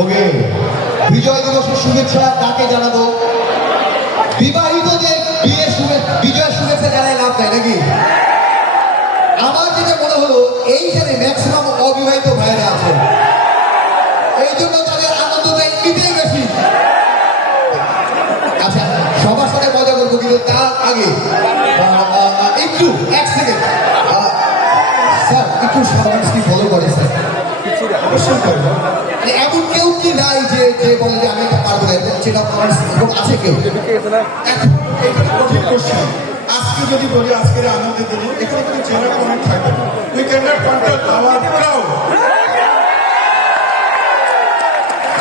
ওকে বিজয় দিবসের শুভেচ্ছা কাকে জানাব? বিবাহিতদের বিয়ে শুভেচ্ছা বিজয় শুভেচ্ছা জানাই লাভ নাই নাকি? আমার যেটা মনে হলো এইখানে ম্যাক্সিমাম অবিবাহিত ভাইরা আছে যে যে বলে যে আমি এটা পারব না এরকম চেনা পাওয়ার এরকম আছে কেউ? এখন? এখানে কঠিন কোশ্চেন আজকে যদি বলি আজকের আনন্দের দিনে এখানে কোনো চেনা কোনো থাকবে we can not control our crowd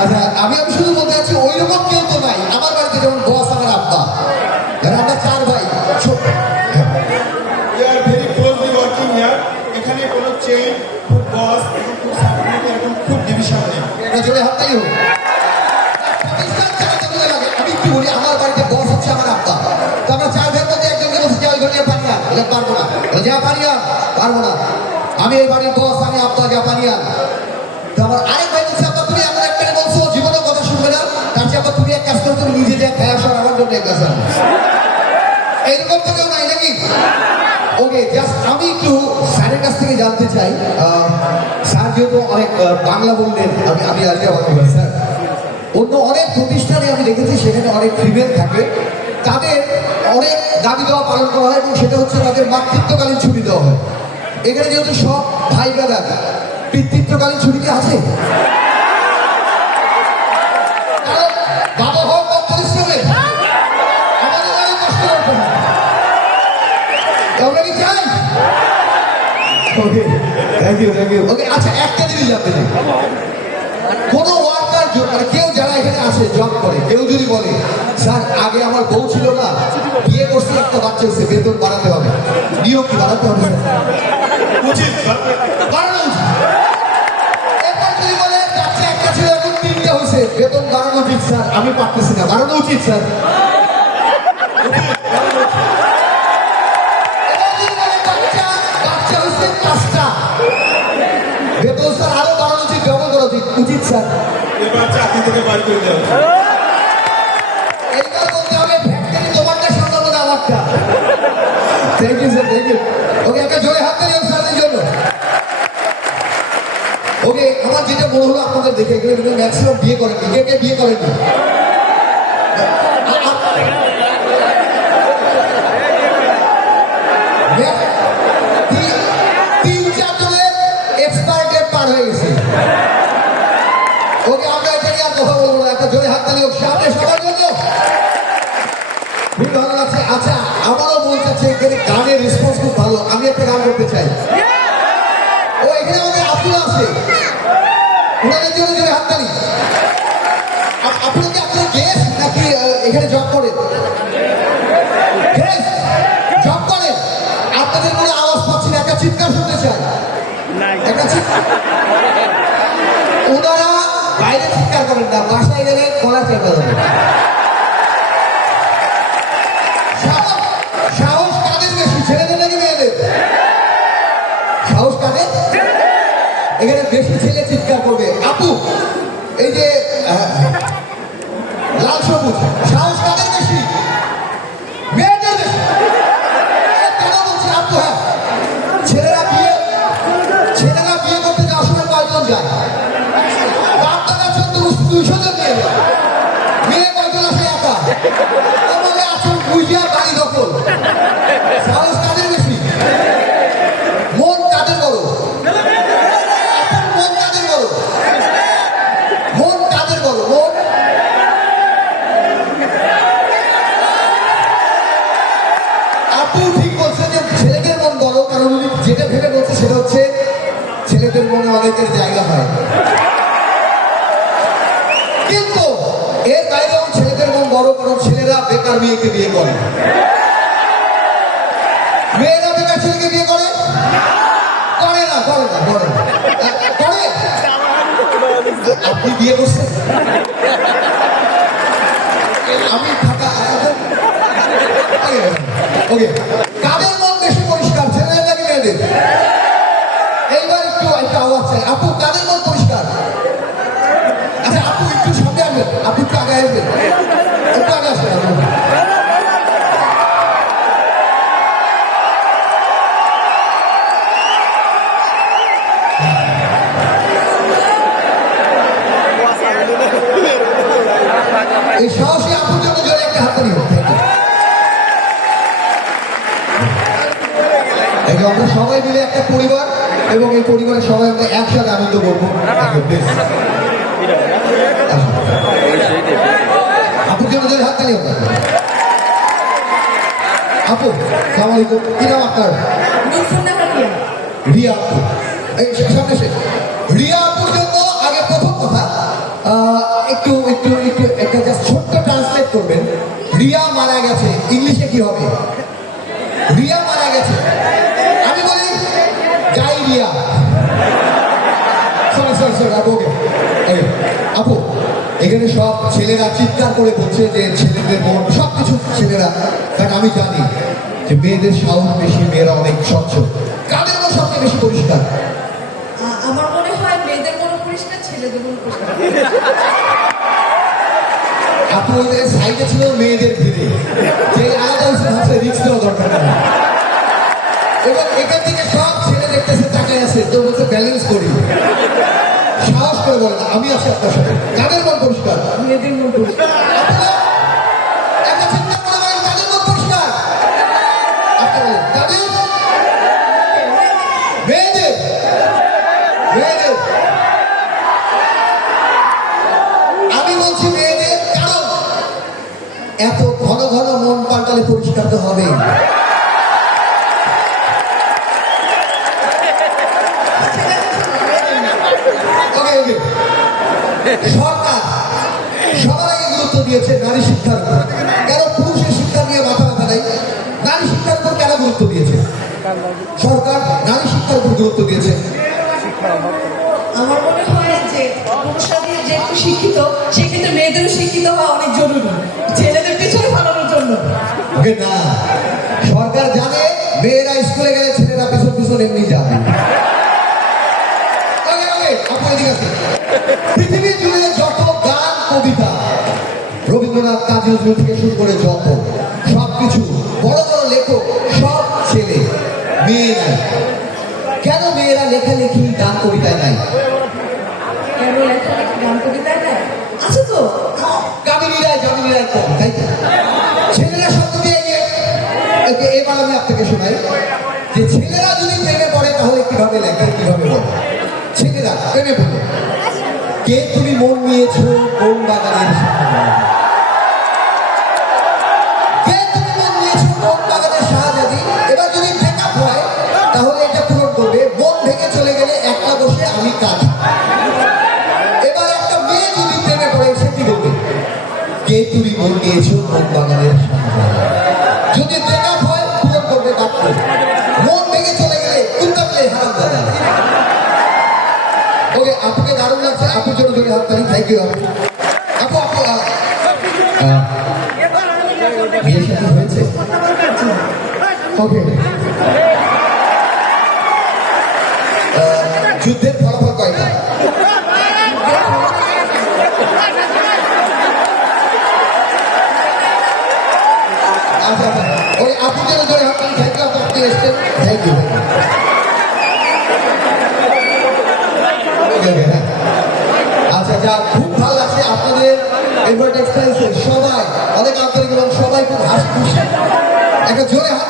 আচ্ছা আমি আমি শুধু বলতে চাচ্ছি ওই রকম কেউ তো নাই। আমার বাড়িতে যেমন বস আমার আব্বা। আমরা চার ভাই ভেরি ক্লোজলি ওয়ার্কিং এখানে কোনো চেন খুব বস এবং খুব সাবঅর্ডিনেট এরকম খুব ডিভিশন নেই। হোক পারব না। আন পারব না। আমি এই বাড়ির আমি পানি আমার আরেক ভাই বলছে, আব্বা, তুমি একটা বলছো জীবনে কথা শুনবে না। তার চেয়ে আব্বা, তুমি এক কাজ করো, তুমি নিজে আসো আমার জন্য এক কাজ এইরকম তো কেউ নাই নাকি? ওকে জাস্ট আমি একটু স্যারের কাছ থেকে জানতে চাই স্যার যেহেতু অনেক বাংলা বললেন, আমি আমি আজকে স্যার। অন্য অনেক প্রতিষ্ঠানে আমি দেখেছি, সেখানে অনেক ফিমেল থাকে। তাদের অনেক দাবি দেওয়া পালন করা হয় এবং সেটা হচ্ছে তাদের মাতৃত্বকালীন ছুটি দেওয়া হয়। এখানে যেহেতু সব ভাই বেড়া পিতৃত্বকালীন ছুটি কি আছে? কি আচ্ছা চাই। মানে কেউ যারা এখানে আছে জব করে, কেউ বাচ্চা হচ্ছে বেতন বাড়াতে হবে। নিয়ম কি বাড়াতে হবে উচিত বাড়ানো উচিত। এরপর যদি বলে বাচ্চা একটা ছিল এখন তিনটে হয়েছে। বেতন বাড়ানো উচিত স্যার। আমি পারতেছি না। বাড়ানো উচিত স্যার। বেতন স্যার আরও বাড়ানো উচিত ডবল করা উচিত। উচিত স্যার। এবার চাকরি থেকে বার করে দেওয়া thank you sir thank you okay একটা জোরে হাত তালি স্যারের জন্য। ওকে আমার যেটা মনে হলো আপনাদের দেখে কিন্তু ম্যাক্সিমাম বিয়ে করেননি। কে কে বিয়ে করেননি? ভালো আমি একটা গান করতে চাই। ও এখানে আমাদের আব্দুল আছে। ওনাদের জন্য জোরে আপনি কি আপনার গেস্ট নাকি এখানে জব করেন? জব করেন। আপনাদের কোনো আওয়াজ পাচ্ছি না একটা চিৎকার শুনতে চাই। একটা চিৎকার ওনারা বাইরে চিৎকার করেন না বাসায় গেলে গলা চেপে দেবে কাদের এখানে বেশি ছেলে চিৎকার করবে। আপু, এই যে লাল সবুজ, সাহস কাদের বেশি? মেয়েদের বেশি। হ্যাঁ। ছেলেরা বিয়ে ছেলেরা বিয়ে করতে মেয়েকে বিয়ে করে? মেয়েরা বেকার ছেলেকে বিয়ে করে? করে না করে না, করে করে? আপনি বিয়ে করছেন? আমি ফাঁকা ওকে। কাদের মন বেশি পরিষ্কার, ছেলেদের নাকি মেয়েদের? এইবার একটু, একটা আওয়াজ চাই। আপু, কাদের মন পরিষ্কার? আচ্ছা আপু এই সাহসী আপুর জন্য জোরে একটা হাত তালি হোক Thank you. এই যে আমরা সবাই মিলে একটা পরিবার এবং এই পরিবারের সবাই আমরা একসাথে আনন্দ করব। আপুর জন্য জোরে হাত তালি হোক আপু, সালাম আলাইকুম কি নাম আপনার রিয়া আপু এই সামনে রিয়া আপুর জন্য আগে প্রথম কথা একটু একটু একটু, একটা জাস্ট ছোট্ট ট্রান্সলেট করবেন। রিয়া মারা গেছে, ইংলিশে কি হবে? রিয়া মারা গেছে। আমি বলি ডায়রিয়া সরি সরি সরি আপু আপু এখানে সব ছেলেরা চিৎকার করে বলছে যে ছেলেদের মন সব কিছু ছেলেরা। কারণ আমি জানি যে মেয়েদের সাহস বেশি, মেয়েরা অনেক স্বচ্ছ। কাদের মন সবচেয়ে বেশি পরিষ্কার? আমার মনে হয় মেয়েদের মনে পরিষ্কার, ছেলেদের মনে পরিষ্কার। আপু ওই সাইডে ছিল মেয়েদের ভিড়ে। যে আলাদা হচ্ছে রিক্স দেওয়া দরকার এবং এখান থেকে সব ছেলে দেখতেছে তাকায় আছে তো বলছে ব্যালেন্স করি। সাহস করে বলেন আমি আছি আপনার সাথে। কাদের মন পরিষ্কার। মেয়েদের মন পরিষ্কার। মন পরিষ্কার তো হবে। সরকার সবার আগে গুরুত্ব দিয়েছে নারী শিক্ষার উপর। কেন পুরুষের শিক্ষা নিয়ে মাথা ব্যথা নেই? নারী শিক্ষার উপর কেন গুরুত্ব দিয়েছে? সরকার নারী শিক্ষার উপর গুরুত্ব দিয়েছে। আমার মনে হয় যে যেহেতু শিক্ষিত, সেক্ষেত্রে মেয়েদেরও শিক্ষিত হওয়া অনেক জরুরি। ছেলেদের পিছনে ভালোর জন্য। না। সরকার জানে মেয়েরা স্কুলে গেলে ছেলেরা পিছন পিছন এমনি যাবে। পৃথিবী জুড়ে যত গান কবিতা রবীন্দ্রনাথ কাজী নজরুল থেকে শুরু করে যত সব কিছু বড় বড় লেখক সব ছেলে মেয়ে নাই। কেন মেয়েরা লেখালেখি গান কবিতায় নাই? কেন লেখালেখি গান কবিতায় না আছে তো। কামিনীরা জামিনীরা কম তাই তো? ওকে, এবার আমি আপনাকে শোনাই যে ছেলেরা যদি প্রেমে পড়ে তাহলে কীভাবে লেখে কীভাবে ছেলেরা প্রেমে পড়ে। কে তুমি মন নিয়েছো কোন বাগানের কে তুমি মন কোন বাগানের শাহজাদি এটা চলে গেলে এবার একটা মেয়ে সে কি কে তুমি? জন্য জোরে হাত তালি থ্যাংক ইউ আপু আপু হয়েছে? যুদ্ধের ফলাফল কয়টা? আচ্ছা আচ্ছা। ওই আপনি থ্যাংক ইউ যা খুব ভালো লাগছে আপনাদের এডভার্টাইজ সবাই, অনেক আন্তরিক এবং সবাই খুব হাসি একটা জোরে হাতটা